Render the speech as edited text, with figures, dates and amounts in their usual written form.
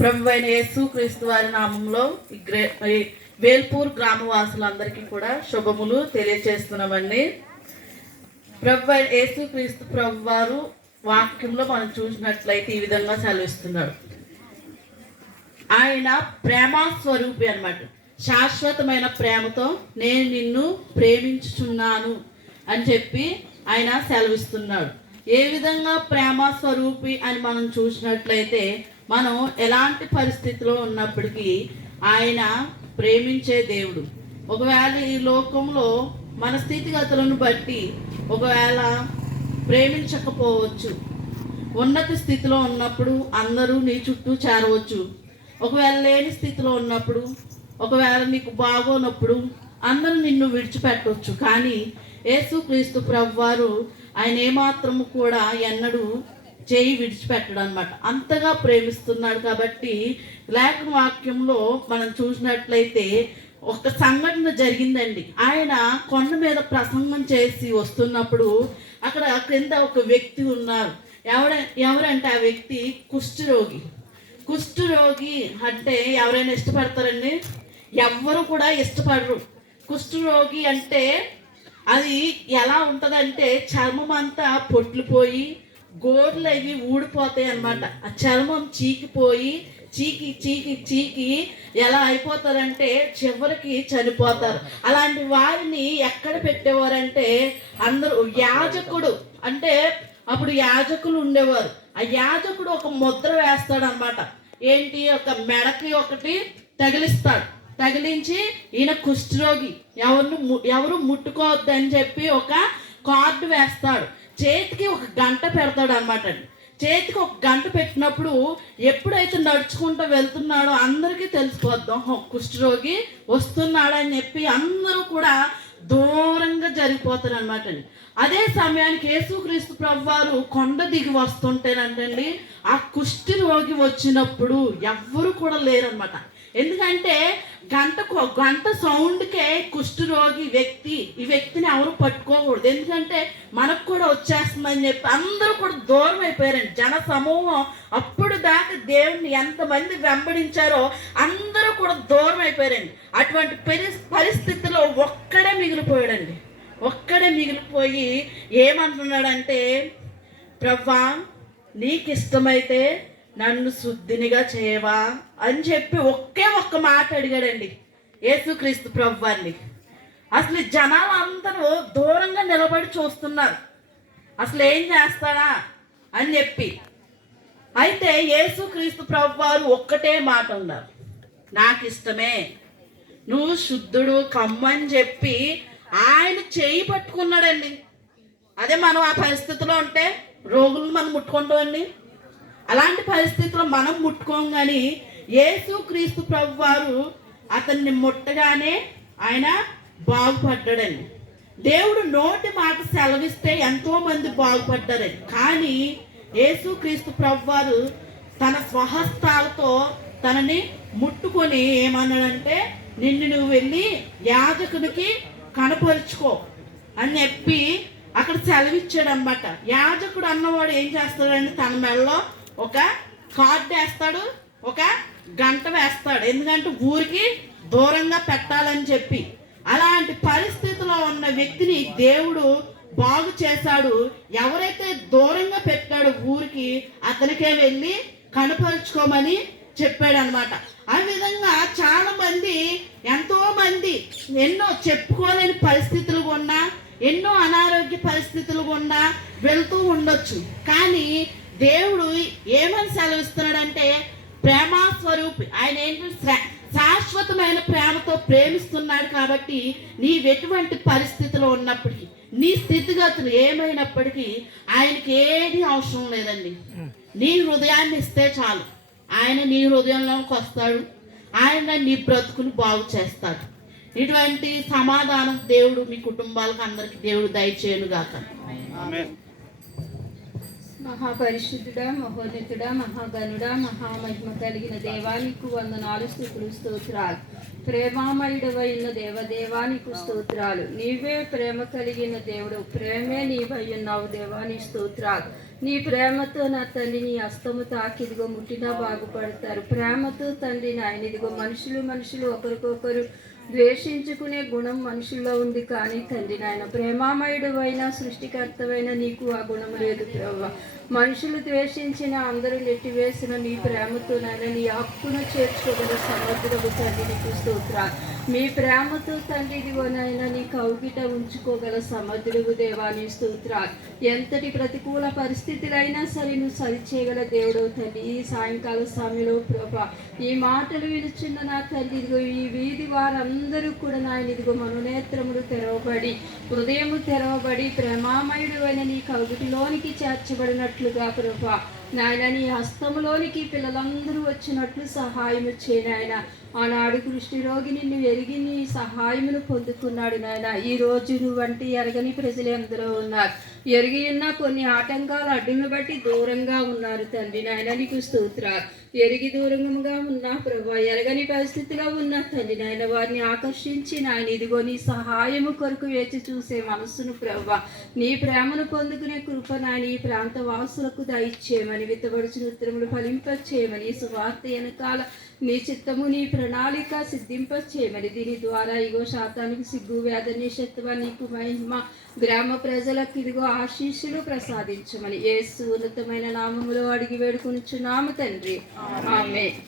ప్రభువైన యేసుక్రీస్తు వారి నామంలో ఈ వేల్పూర్ గ్రామవాసులందరికీ కూడా శుభములు తెలియజేస్తున్నామండి. ప్రభువైన యేసుక్రీస్తు ప్రభు వారు వాక్యంలో మనం చూసినట్లయితే ఈ విధంగా సెలవిస్తున్నాడు. ఆయన ప్రేమ స్వరూపి అన్నమాట. శాశ్వతమైన ప్రేమతో నేను నిన్ను ప్రేమించుచున్నాను అని చెప్పి ఆయన సెలవిస్తున్నాడు. ఏ విధంగా ప్రేమ స్వరూపి అని మనం చూసినట్లయితే మనం ఎలాంటి పరిస్థితిలో ఉన్నప్పటికీ ఆయన ప్రేమించే దేవుడు. ఒకవేళ ఈ లోకంలో మన స్థితిగతులను బట్టి ఒకవేళ ప్రేమించకపోవచ్చు. ఉన్నత స్థితిలో ఉన్నప్పుడు అందరూ నీ చుట్టూ చేరవచ్చు. ఒకవేళ లేని స్థితిలో ఉన్నప్పుడు, ఒకవేళ నీకు బాగోనప్పుడు అందరూ నిన్ను విడిచిపెట్టవచ్చు. కానీ యేసుక్రీస్తు ప్రభువారు ఆయన ఏమాత్రము కూడా ఎన్నడూ చేయి విడిచిపెట్టడం అనమాట. అంతగా ప్రేమిస్తున్నాడు. కాబట్టి లేఖన వాక్యంలో మనం చూసినట్లయితే ఒక సంఘటన జరిగిందండి. ఆయన కొండ మీద ప్రసంగం చేసి వస్తున్నప్పుడు అక్కడ క్రింద ఒక వ్యక్తి ఉన్నారు. ఎవరంటే ఆ వ్యక్తి కుష్ఠరోగి. కుష్ఠరోగి అంటే ఎవరైనా ఇష్టపడతారండి? ఎవ్వరు కూడా ఇష్టపడరు. కుష్ఠరోగి అంటే అది ఎలా ఉంటుందంటే చర్మం అంతా పొట్లిపోయి గోర్లు అవి ఊడిపోతాయి అన్నమాట. ఆ చర్మం చీకిపోయి చీకి చీకి చీకి ఎలా అయిపోతారంటే చివరికి చనిపోతారు. అలాంటి వారిని ఎక్కడ పెట్టేవారంటే అందరూ యాజకుడు, అంటే అప్పుడు యాజకులు ఉండేవారు. ఆ యాజకుడు ఒక ముద్ర వేస్తాడు అనమాట. ఏంటి, ఒక మెడకి ఒకటి తగిలిస్తాడు. తగిలించి ఈయన కుష్ఠరోగి, ఎవరు ముట్టుకోవద్దని చెప్పి ఒక కార్డు వేస్తాడు. చేతికి ఒక గంట పెడతాడు అనమాట. చేతికి ఒక గంట పెట్టినప్పుడు ఎప్పుడైతే నడుచుకుంటూ వెళ్తున్నాడో అందరికీ తెలిసిపోద్దాం కుష్ఠరోగి వస్తున్నాడు అని చెప్పి అందరూ కూడా దూరంగా జరిగిపోతారు అనమాట. అదే సమయానికి యేసుక్రీస్తు ప్రభువారు కొండ దిగి వస్తుంటేనంటండి ఆ కుష్ఠరోగి వచ్చినప్పుడు ఎవ్వరు కూడా లేరనమాట. ఎందుకంటే గంట సౌండ్కే కుష్ఠరోగి ఈ వ్యక్తిని ఎవరు పట్టుకోకూడదు. ఎందుకంటే మనకు కూడా వచ్చేస్తుందని చెప్పి అందరూ కూడా దూరం అయిపోయారండి. జన సమూహం అప్పుడు దాకా దేవుణ్ణి ఎంతమంది వెంబడించారో అందరూ కూడా దూరం అయిపోయారండి. అటువంటి పరిస్థితిలో ఒక్కడే మిగిలిపోయాడండి. ఒక్కడే మిగిలిపోయి ఏమంటున్నాడంటే, ప్రభువా నీకు ఇష్టమైతే నన్ను శుద్ధినిగా చేయవా అని చెప్పి ఒక్క మాట అడిగాడండి యేసుక్రీస్తు ప్రభువారిని. అసలు జనాలు అందరూ దూరంగా నిలబడి చూస్తున్నారు, అసలు ఏం చేస్తాడా అని చెప్పి. అయితే యేసుక్రీస్తు ప్రభువారు ఒక్కటే మాట ఉన్నారు, నాకు ఇష్టమే, నువ్వు శుద్ధుడు కమ్మని చెప్పి ఆయన చేయి పట్టుకున్నాడండి. అదే మనం ఆ పరిస్థితిలో ఉంటే రోగులను మనం ముట్టుకుంటామండి. అలాంటి పరిస్థితుల్లో మనం ముట్టుకోం. కానీ యేసుక్రీస్తు ప్రభువారు అతన్ని ముట్టగానే ఆయన బాగుపడ్డాడండి. దేవుడు నోటి మాట సెలవిస్తే ఎంతో మంది బాగుపడ్డారండి. కానీ యేసుక్రీస్తు ప్రభువారు తన స్వహస్తాలతో తనని ముట్టుకొని ఏమన్నాడంటే, నిన్ను నువ్వు వెళ్ళి యాజకునికి కనపరుచుకో అని చెప్పి అక్కడ సెలవిచ్చాడు అనమాట. యాజకుడు అన్నవాడు ఏం చేస్తాడంటే తన మెడలో ఒక కార్డు వేస్తాడు, ఒక గంట వేస్తాడు. ఎందుకంటే ఊరికి దూరంగా పెట్టాలని చెప్పి. అలాంటి పరిస్థితిలో ఉన్న వ్యక్తిని దేవుడు బాగు చేశాడు. ఎవరైతే దూరంగా పెట్టాడో ఊరికి అతనికే వెళ్ళి కనపరుచుకోమని చెప్పాడు అనమాట. ఆ విధంగా చాలా మంది, ఎంతో మంది ఎన్నో చెప్పుకోలేని పరిస్థితులు ఉన్నా, ఎన్నో అనారోగ్య పరిస్థితులు ఉన్నా వెళ్తూ ఉండొచ్చు. కానీ దేవుడు ఏమని సెలవిస్తున్నాడంటే ప్రేమ స్వరూపి. ఆయన ఏంటంటే శాశ్వతమైన ప్రేమతో ప్రేమిస్తున్నాడు. కాబట్టి నీవెటువంటి పరిస్థితిలో ఉన్నప్పటికీ, నీ స్థితిగతులు ఏమైనప్పటికీ ఆయనకి ఏది అవసరం లేదండి. నీ హృదయాన్ని ఇస్తే చాలు, ఆయన నీ హృదయంలోకి వస్తాడు. ఆయన నీ బ్రతుకుని బాగు చేస్తాడు. ఇటువంటి సమాధానం దేవుడు మీ కుటుంబాలకు అందరికి దేవుడు దయచేయను గాక. మహాపరిశుద్ధుడా, మహోన్నతుడా, మహాగణుడా, మహామహిమ కలిగిన దేవానికి వందనాలు, స్తుతులు, స్తోత్రాలు. ప్రేమామయుడవైన దేవానికి స్తోత్రాలు. నీవే ప్రేమ కలిగిన దేవుడు, ప్రేమే నీవై ఉన్నావు దేవాని స్తోత్రాలు. నీ ప్రేమతో నా తండ్రి నీ హస్తము తాకి ఇదిగో ముట్టినా బాగుపడతారు. ప్రేమతో తండ్రి నాయన ఇదిగో మనుషులు ఒకరికొకరు ద్వేషించుకునే గుణం మనుషుల్లో ఉంది, కానీ తండ్రి నాయన ప్రేమామయుడు అయిన సృష్టికర్తవైన నీకు ఆ గుణం లేదు ప్రభువా. మనుషులు ద్వేషించిన అందరూ నెట్టివేసిన నీ ప్రేమతో నాయన నీ హక్కును చేర్చుకోగల సమర్థుడు తండ్రి నీకు స్తోత్రాలు. మీ ప్రేమతో తండ్రి ఇదిగో నాయన నీ కౌగిట ఉంచుకోగల సమర్థుడు దేవా నీ స్తోత్రాలు. ఎంతటి ప్రతికూల పరిస్థితులైనా సరే నువ్వు సరిచేయగల దేవుడు తండ్రి. ఈ సాయంకాల సమయంలో ప్రభా ఈ మాటలు వినుచున్న నా తండ్రి ఇదిగో ఈ వీధి వారందరూ కూడా నాయన ఇదిగో మనోనేత్రములు తెరవబడి హృదయము తెరవబడి ప్రేమామయుడు అయిన నీ కౌగిటిలోనికి చేర్చబడినట్లుగా ప్రభా నాయన నీ హస్తములోనికి పిల్లలందరూ వచ్చినట్లు సహాయము చేయనాయన. ఆనాడు కుష్టి రోగి నిన్ను ఎరిగి నీ సహాయమును పొందుకున్నాడు నాయన. ఈ రోజు నువ్వంటి ఎరగని ప్రజలు ఎందరో ఉన్నారు. ఎరిగి ఉన్న కొన్ని ఆటంకాలు అడ్డును బట్టి దూరంగా ఉన్నారు తండ్రి నాయన నీకు స్తోత్రాలు. ఎరిగి దూరంగా ఉన్న ప్రభా ఎరగని పరిస్థితిలో ఉన్న తండ్రి నాయన వారిని ఆకర్షించి నాయన ఇదిగో నీ సహాయము కొరకు వేచి చూసే మనస్సును ప్రభా నీ ప్రేమను పొందుకునే కృప నాయన ఈ ప్రాంత వాసులకు దయచేయమని విత్తబడుచిన ఉత్తరములు ఫలింపచేయమని సువార్త వెనకాల నీ చిత్తము నీ ప్రణాళిక సిద్ధింపచేయమని దీని ద్వారా ఇగో శాతానికి సిగ్గు వేదన శత్వ నీకు మహిమ గ్రామ ప్రజలకు ఇదిగో ఆశీస్సులు ప్రసాదించమని యేసు ఉన్నతమైన నామములో అడిగి వేడుకొనుచున్నాము తండ్రి. ఆమేన్.